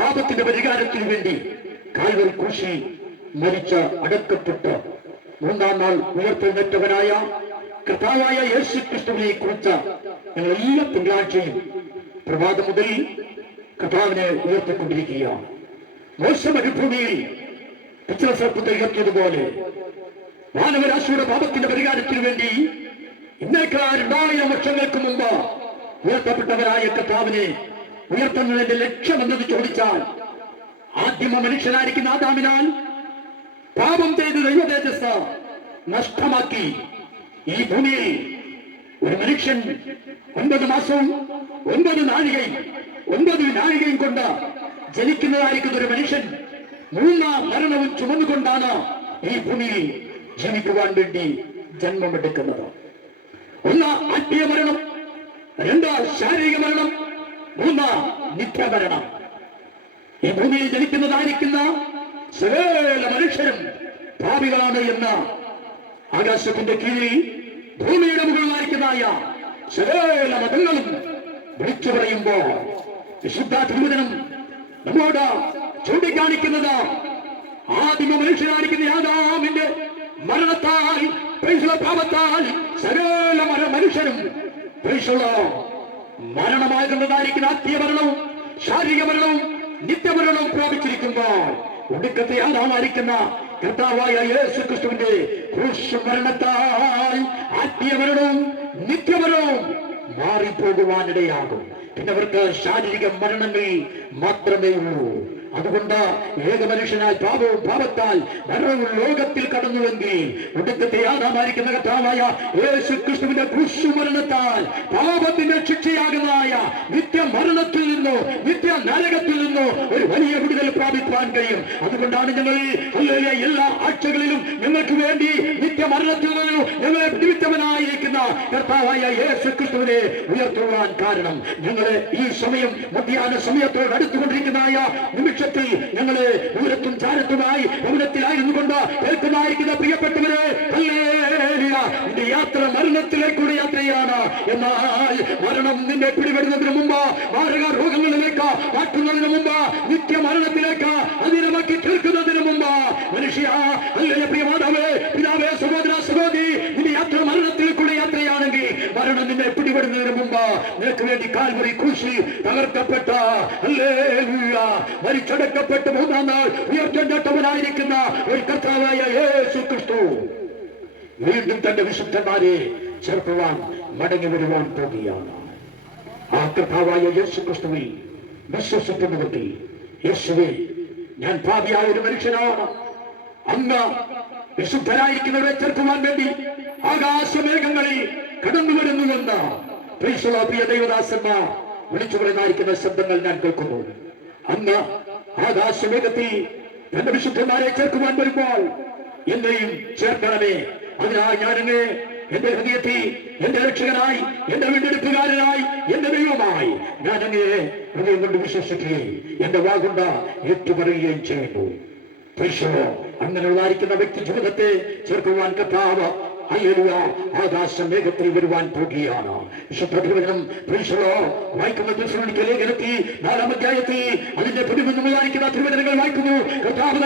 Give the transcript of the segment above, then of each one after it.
പാപത്തിന്റെ പരിഹാരത്തിന് വേണ്ടി കാൽവരി കൃഷി മരിച്ച അടക്കപ്പെട്ട മൂന്നാം നാൾ ഉയർത്തെഴുന്നേറ്റവനായ കർത്താവായ യേശു ക്രിസ്തുവിനെ കുറിച്ച ഞങ്ങൾ എല്ലാ തിങ്കളാഴ്ചയും പ്രഭാതം മുതൽ കർത്താവിനെ ഉയർത്തിക്കൊണ്ടിരിക്കുകയാണ്. മോശമരുഭൂമിയിൽ പിച്ചളസർപ്പത്തെ ഉയർത്തിയതുപോലെ മാനവരാശിയുടെ പാപത്തിന്റെ പരിഹാരത്തിനു വേണ്ടി ഇന്നേക്കാൾ രണ്ടായിരം വർഷങ്ങൾക്ക് മുമ്പ് ഉയർത്തപ്പെട്ടവരായ കർത്താവിനെ ഉയർത്തുന്നതിന്റെ ലക്ഷ്യം എന്നത് ചോദിച്ചാൽ ആദ്യമ മനുഷ്യനായിരിക്കുന്ന ആദാമിനാൽ പാപം ചെയ്ത് ദൈവതേജസ് നഷ്ടമാക്കി ഈ ഭൂമിയിൽ ഒരു മനുഷ്യൻ ഒൻപത് മാസവും ഒൻപത് നാഴികയും ഒൻപത് നാഴികയും കൊണ്ട് ജനിക്കുന്നതായിരിക്കുന്ന ഒരു മനുഷ്യൻ മൂന്നാം മരണവും ചുമന്നുകൊണ്ടാണ് ഈ ഭൂമിയിൽ ജീവിക്കുവാൻ വേണ്ടി ജന്മമെടുക്കുന്നത്. ഒന്ന് ആത്മീയ മരണം രണ്ട് ശാരീരിക മരണം മൂന്ന് നിത്യമരണം ഈ ഭൂമിയിൽ ജനിക്കുന്നതായിരിക്കുന്ന സകല മനുഷ്യരും ഭാവികളാണ് എന്ന ആകാശത്തിന്റെ കീഴിൽ ഭൂമിയുടെ മുകളിലായിരിക്കുന്നതായ സകല മതങ്ങളും വിളിച്ചു പറയുമ്പോൾ വിശുദ്ധ തിരുവചനം നമ്മോട് ചൂണ്ടിക്കാണിക്കുന്നത് ആദിമ മനുഷ്യനായിരിക്കുന്ന യാദാമിന്റെ മരണത്താൽ പാപത്താൽ സകല മനുഷ്യരും മരണമാകുന്നതായിരിക്കുന്ന ആത്മീയ മരണവും ശാരീരിക മരണവും നിത്യമരണവും പ്രാപിച്ചിരിക്കുമ്പോൾ ഒടുക്കത്തെ ആരാമായിരിക്കുന്ന കർത്താവായ യേശു ക്രിസ്തുവിന്റെ ക്രൂശ് മരണത്താൽ ആത്മീയ മരണവും നിത്യമരണവും മാറിപ്പോകുവാനിടയാകും. പിന്നെ അവർക്ക് ശാരീരിക മരണങ്ങൾ മാത്രമേ ഉള്ളൂ. അതുകൊണ്ട് ഏക മനുഷ്യനായ പാപവും പാപത്താൽ മരണവും ലോകത്തിൽ കടന്നുവെങ്കിൽ ഒടുക്കത്തെ ആദാമായിരിക്കുന്ന കർത്താവായ യേശു ക്രിസ്തുവിന്റെ കുശുമരണത്താൽ പാപത്തിന്റെ ശിക്ഷയാകുന്നതായ നിത്യ മരണത്തിൽ നിന്നോ നിത്യ നരകത്തിൽ നിന്നോ ഒരു വലിയ വിടുതൽ പ്രാപിക്കാൻ കഴിയും. അതുകൊണ്ടാണ് ഞങ്ങൾ എല്ലാ ആഴ്ചകളിലും ഞങ്ങൾക്ക് വേണ്ടി നിത്യ മരണത്തിൽ നിന്നും ഞങ്ങളെ നിമിത്തവനായിരിക്കുന്ന കർത്താവായ യേശു ക്രിസ്തുവിനെ ഉയർത്തുവാൻ കാരണം ഞങ്ങളെ ഈ സമയം മധ്യാഹ്ന സമയത്തോട് അടുത്തുകൊണ്ടിരിക്കുന്നതായ നിമിഷത്തിൽ ഞങ്ങളെ ഊരത്തും ചാരത്തുമായി ഭവനത്തിലായിരുന്നു കൊണ്ട് കേൾക്കുമായിരിക്കുന്ന പ്രിയപ്പെട്ടവരെ. നിന്റെ യാത്ര മരണത്തിലേക്കുള്ള യാത്രയാണ് എന്നാൽ മരണം നിന്നെ പിടിപെടുന്നതിന് മുമ്പ് മാരക രോഗങ്ങളിലേക്ക് മാറ്റുന്നതിന് മുമ്പ് നിത്യ മരണത്തിലേക്ക് അധീനമാക്കി തീർക്കുന്നതിന് മുമ്പ് മനുഷ്യ അല്ലേ പ്രിയ മാതാവേ പിതാവേ സഹോദര സഹോദരി നിന്റെ യാത്ര മരണത്തിലേക്കുള്ള മരണം നിന്നെ പിടിപെടുന്നതിന് മുമ്പ് നിനക്ക് വേണ്ടി കാൽവറി കുശി തകർക്കപ്പെട്ട. മരിച്ചടക്കപ്പെട്ട മൂന്നാം നാൾ ഉയർത്തേണ്ടവനായിരിക്കുന്ന ഒരു കർത്താവായ യേശു ക്രിസ്തു. വീണ്ടും തന്റെ വിശുദ്ധന്മാരെ ചേർക്കുവാൻ മടങ്ങി വരുവാൻ പോകുകയാണ്. ആ കർത്താവായ യേശു ക്രിസ്തുവിൽ വിശ്വസിക്കുന്നവർക്ക് യേശുവെ ഞാൻ ഭാവിയായ ഒരു മനുഷ്യനാണ്. അന്ന് വിശുദ്ധരായിരിക്കുന്നവരെ ചേർക്കുവാൻ വേണ്ടി ആകാശമേഘങ്ങളിൽ കടന്നു വരുന്നു എന്ന്. പ്രിയ ദൈവദാസന്മാർ വിളിച്ചു പറയുന്ന ശബ്ദങ്ങൾ ഞാൻ കേൾക്കുന്നു അന്ന് ആകാശമേഘത്തിൽ തന്റെ വിശുദ്ധന്മാരെ ചേർക്കുവാൻ വരുമ്പോൾ എന്നെയും ചേർക്കണമേ. അതിനാൽ ഞാൻ എന്റെ ഹൃദയത്തിൽ എന്റെ രക്ഷകനായി എന്റെ വീണ്ടെടുപ്പുകാരനായി എന്റെ ദൈവമായി ഞാൻ അങ്ങയെ ഹൃദയം കൊണ്ട് വിശ്വസിക്കുകയും എന്റെ വാഗുണ്ട ഏറ്റുപറയുകയും ചെയ്യുന്നു. അങ്ങനെയുള്ളതായിരിക്കുന്ന വ്യക്തി ജീവിതത്തെ ചേർക്കുവാൻ ഹല്ലേലൂയ ആകാശ മേഘത്തിൽ വരുവാൻ പോകുകയാണ്. നാലാം അധ്യായത്തിൽ വായിക്കുന്നു. കർത്താവൻ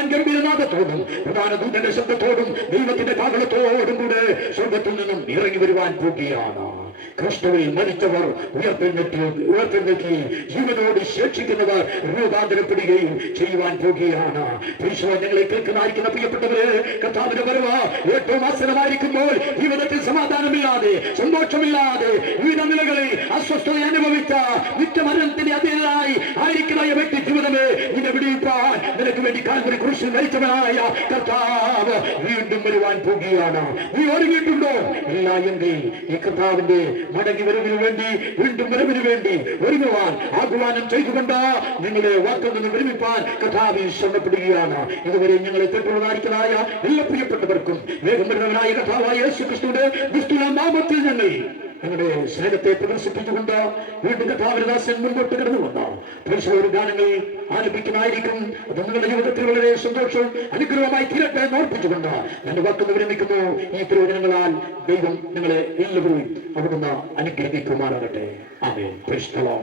ശബ്ദത്തോടും ദൈവത്തിന്റെ കാകളത്തോടും കൂടെ സ്വർഗത്തിൽ നിന്നും ഇറങ്ങി വരുവാൻ പോകുകയാണ്. ക്രിസ്തുവിൽ മരിച്ചവർ ഉയർത്തെഴുന്നേറ്റ് ഉയർത്തെഴുന്നേൽക്കുകയും ജീവനോട് ശേഷിക്കുന്നവർ രൂപാന്തരപ്പെടുകയും ചെയ്യുവാൻ പോകുകയാണ്. ഈശോ ഞങ്ങളെ കേൾക്കുന്നതായിരിക്കുന്ന പ്രിയപ്പെട്ടവര് കർത്താവിന്റെ വരവ് ഏറ്റവും ആസനമായിരിക്കുമ്പോൾ ജീവിതത്തിൽ സമാധാനമില്ലാതെ സന്തോഷമില്ലാതെ വിവിധ നിലകളിൽ അസ്വസ്ഥത അനുഭവിച്ച നിത്യമരണത്തിന്റെ അതിനായി ആയിരിക്കുന്ന വ്യക്തി ജീവിതമേ നിന്നെ വിടിയിപ്പാൻ നിനക്ക് വേണ്ടി കാൽവരി കുറിച്ച് നയിച്ചവനായ കർത്താവ് വീണ്ടും വരുവാൻ പോകുകയാണ്. നീ ഒരുങ്ങിയിട്ടുണ്ടോ ഇല്ല എങ്കിൽ ഈ കർത്താവിന്റെ മടങ്ങി വരവിന് വേണ്ടി വീണ്ടും വരവിന് വേണ്ടി ഒരുങ്ങുവാൻ ആഹ്വാനം ചെയ്തുകൊണ്ട് നിങ്ങളെ വാക്കിൽ നിന്ന് വിരമിപ്പാൻ കഥാവിൽ ശ്രമപ്പെടുകയാണ്. ഇതുവരെ ഞങ്ങളെ തെറ്റുള്ളതായിരിക്കുന്നതായ എല്ലാ പ്രിയപ്പെട്ടവർക്കും വേഗം വരുന്നവനായ കഥാവായ യേശു ക്രിസ്തുവിന്റെ നാമത്തിൽ ഞങ്ങൾ ഞങ്ങളുടെ സ്നേഹത്തെ പ്രദർശിപ്പിച്ചുകൊണ്ട് വീണ്ടും കഥാവരദാസൻ മുൻപോട്ട് കിടന്നുകൊണ്ട് ഒരു ഗാനങ്ങൾ ആലപിക്കുമായിരിക്കും. അത് നിങ്ങളുടെ ജീവിതത്തിൽ വളരെ സന്തോഷവും അനുഗ്രഹമായി തീരട്ടെ എന്ന് ഓർപ്പിച്ചുകൊണ്ട് ഞാൻ വാക്കുന്ന വിരമിക്കുന്നു. ഈ പ്രയോജനങ്ങളാൽ ദൈവം നിങ്ങളെ എല്ലാവരും അവിടുന്ന് അനുഗ്രഹിക്കുമാറാകട്ടെ. ആമേ പ്രശ്നമോ